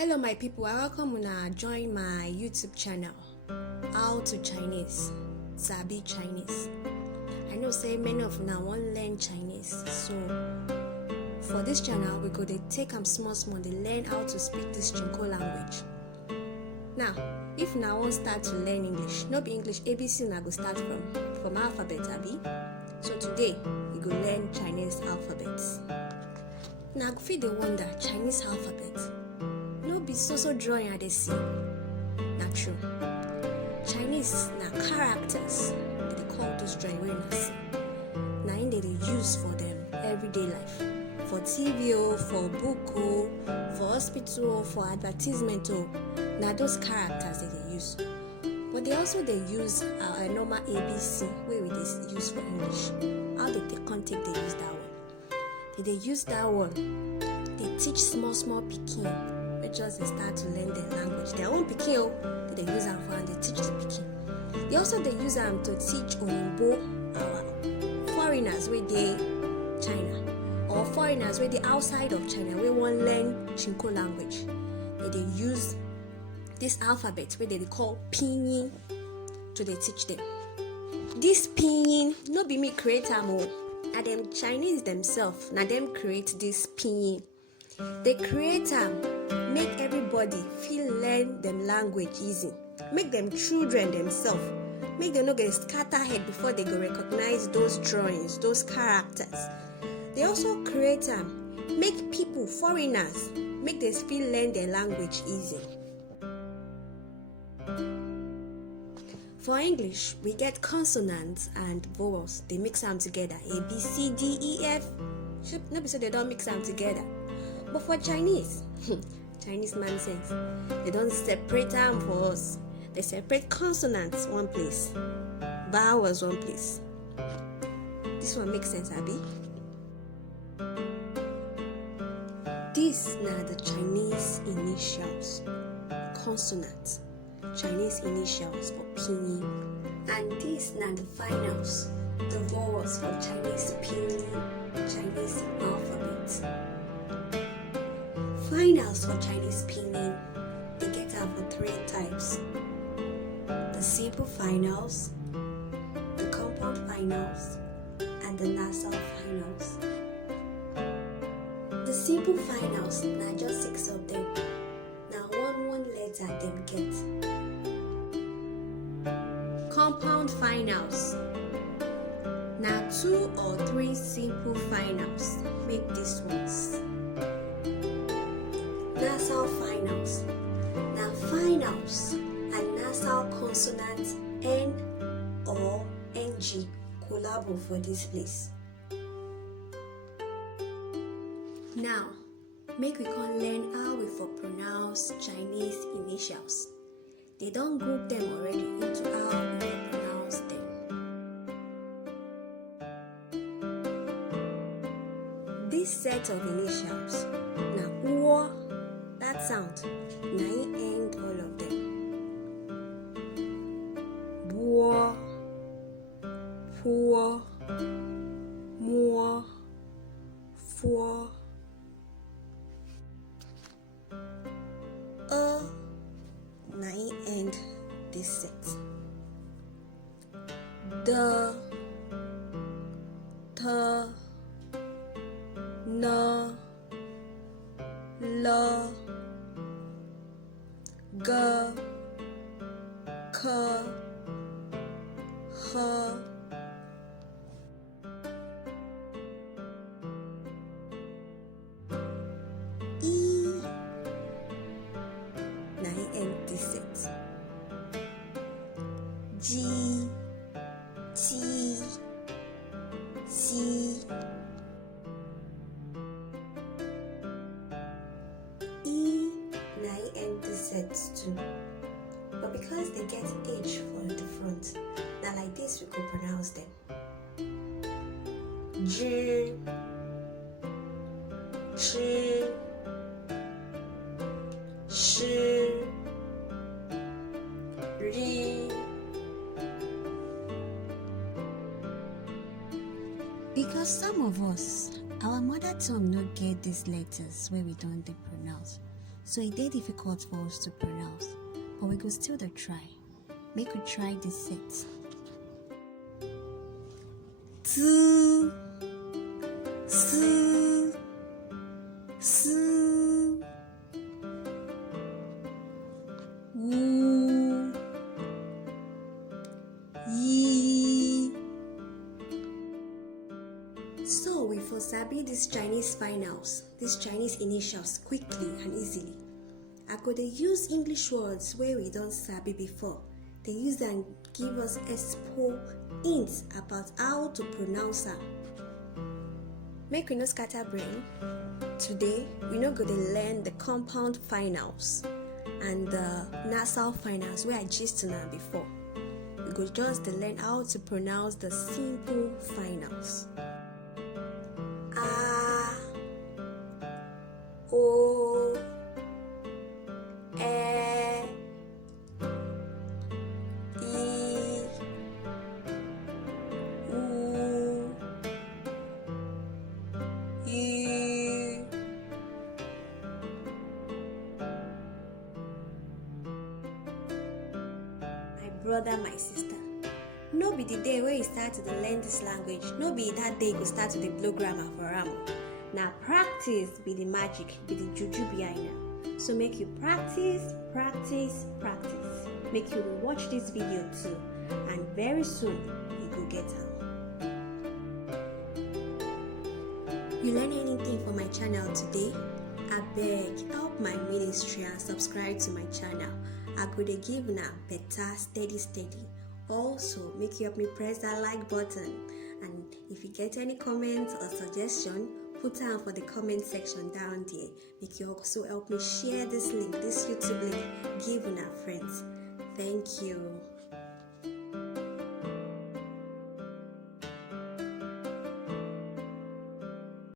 Hello my people, I welcome una join my YouTube channel, How to Chinese, Sabi Chinese. I know say many of una wan learn Chinese, so for this channel we go dey take am small dey learn how to speak this Chinko language. Now, if una wan start to learn English, no be English ABC una go start from alphabet abi. So today we go learn Chinese alphabets. Now go fit dey wonder Chinese alphabet. No be so drawing I dey see. Not true. Chinese na characters they call those drawing wey una see. Na im they use for them everyday life. For TV for book for hospital for advertisement na those characters they use. But they also use a normal ABC wey we dey use for English. How they take they use that one? They use that one. They teach small pikin. They just start to learn their language. Their own pikin, they use them for and they teach the pikin. They also use them to teach Oyinbo, our foreigners where they China, or foreigners where they outside of China, we want learn Chinko language. They use this alphabet where they call Pinyin to they teach them. This Pinyin, no be me create am o. Na them Chinese themselves, na them create this Pinyin. They create them, make everybody feel learn them language easy. Make them children themselves. Make them not get scatter head before they go recognize those drawings, those characters. They also create them, make people, foreigners, make them feel learn their language easy. For English, we get consonants and vowels. They mix them together. A, B, C, D, E, F. Not be so they don't mix them together. But for Chinese, Chinese man says, they don't separate them for us. They separate consonants one place, vowels one place. This one makes sense, Abby. These are the Chinese initials, consonants, Chinese initials for Pinyin. And these are the finals, the vowels for Chinese Pinyin, Chinese alphabet. Finals for Chinese Pinyin, they get out for 3 types. The simple finals, the compound finals, and the nasal finals. The simple finals, now just 6 of them. Now one letter them get. Compound finals. Now 2 or 3 simple finals make these ones. Nasal finals. Now finals and nasal consonants N or NG collabo for this place. Now, make we can learn how we for pronounce Chinese initials. They don't group them already into how we for pronounce them. This set of initials, now Uo, that sound, na end all of them. Buo, Puo, Muo, Fuo, na end this set. The, the, na, la, ga, ka, ha, e, na end this set. G, T, C, E, na end this set too. But because they get H for the front, now like this we could pronounce them. G, Ch, Sh, Ri. Because some of us, our mother tongue not get these letters where we don't pronounce. so it dey difficult for us to pronounce, but we go still dey try. Make we try this set. T, S, S, W, Y. So we for sabi these Chinese finals, these Chinese initials quickly and easily. I go dey use English words wey we don sabi before. They use and give us expo hints about how to pronounce am. Make we no scatter brain. Today we no go dey learn the compound finals and the nasal finals wey I gist una before. We go just dey learn how to pronounce the simple finals. A, O, E, I, U, Y. My brother, my sister, no be the day where you start to learn this language, no be that day you start to blow grammar for am. Now practice be the magic, be the juju behind am. So make you practice, practice, practice. Make you watch this video too, and very soon you go get am. You learn anything from my channel today? Abeg, help my ministry and subscribe to my channel. I go dey give una better steady. Also, make you help me press that like button, and if you get any comments or suggestion, put down for the comment section down there. Make you also help me share this link, this YouTube link, give una friends. Thank you.